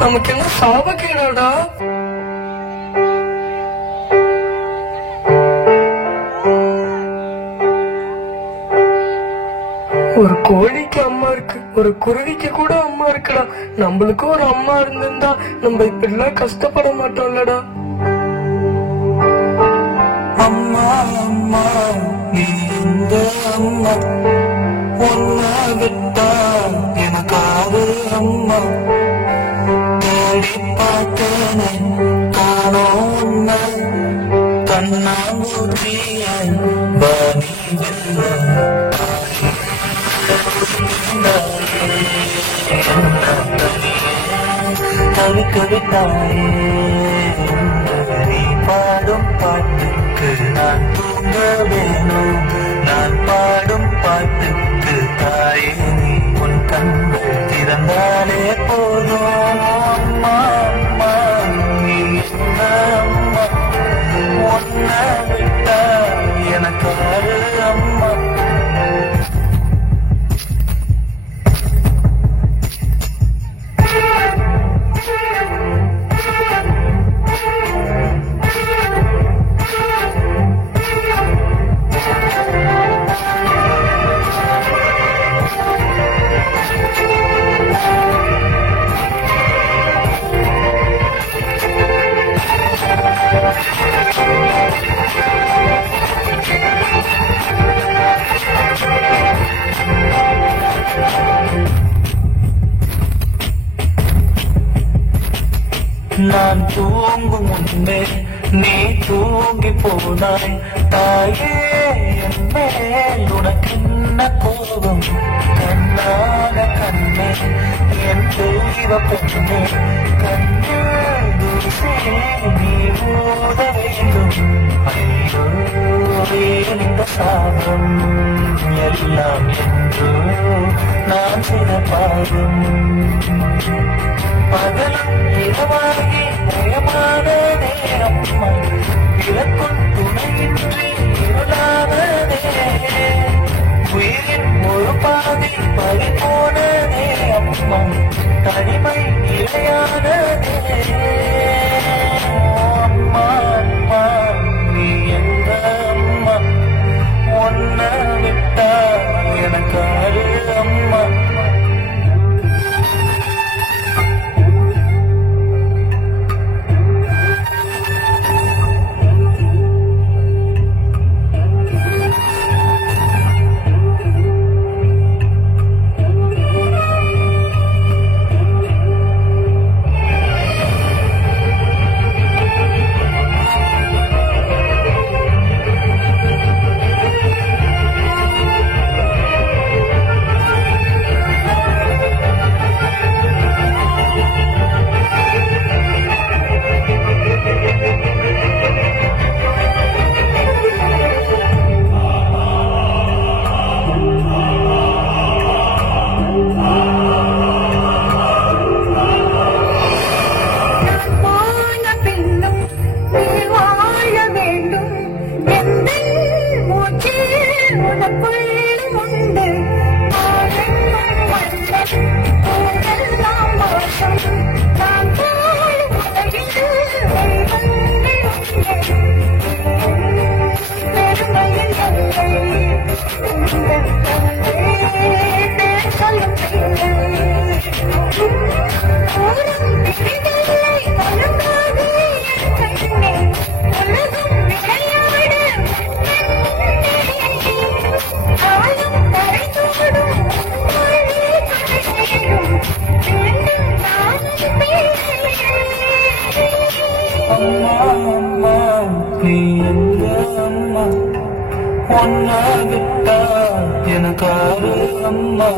நமக்கு என்ன சாபக்கேடாடா? ஒரு கோழிக்கு அம்மா இருக்கு, ஒரு குருவிக்கு கூட அம்மா இருக்குடா. நம்மளுக்கும் ஒரு அம்மா இருந்திருந்தா நம்ம இப்படிலாம் கஷ்டப்பட மாட்டோம்லடா. அம்மா அம்மா நீ இந்த அம்மா, ஒன்ன விட்டா எனக்காவது அம்மா. தேடி பார்த்தேனே காணோம் உன்னை, கண்ணாமூர்த்தியாய் வாணி வெல்ல தவிக்க விட்டாயே. நீ பாடும் பாட்டுக்கு நான் தூங்க வேணும், நான் பாடும் பாட்டுக்கு தாயே நீ உன் கண்கள் திறந்தாலே போதும். அம்மா அம்மா நீ என்ன அம்மா, ஒன்ன விட்டா எனக்கு ஆறு அம்மா. நான் தூங்கும் முன்னே நீ தூங்கி போனாய் தாயே, என் மேல் உனக்கென்ன கோபம்? கண்ணான கண்ணே என் தெய்வ பெண்ணே, கண்ணீர் தூசே நீ மூட வேண்டும். ஐயோ இந்த சாபம் எல்லாம் என்று நான் சில பாடும். பகலும் இரவாகி பயமான நேரம், விளக்கும் துணையின்றி இருளானதே. உயிரின் ஒரு பாதி பறிபோனதே அம்மா, தனிமை இலையானதே. அம்மா அம்மா நீ எந்த அம்மா, ஒன்ன விட்டா எனக்கு ஆறு அம்மா. அம்மா அம்மா நீ எங்க அம்மா, ஒன்ன விட்டா எனக்கு ஆறு அம்மா.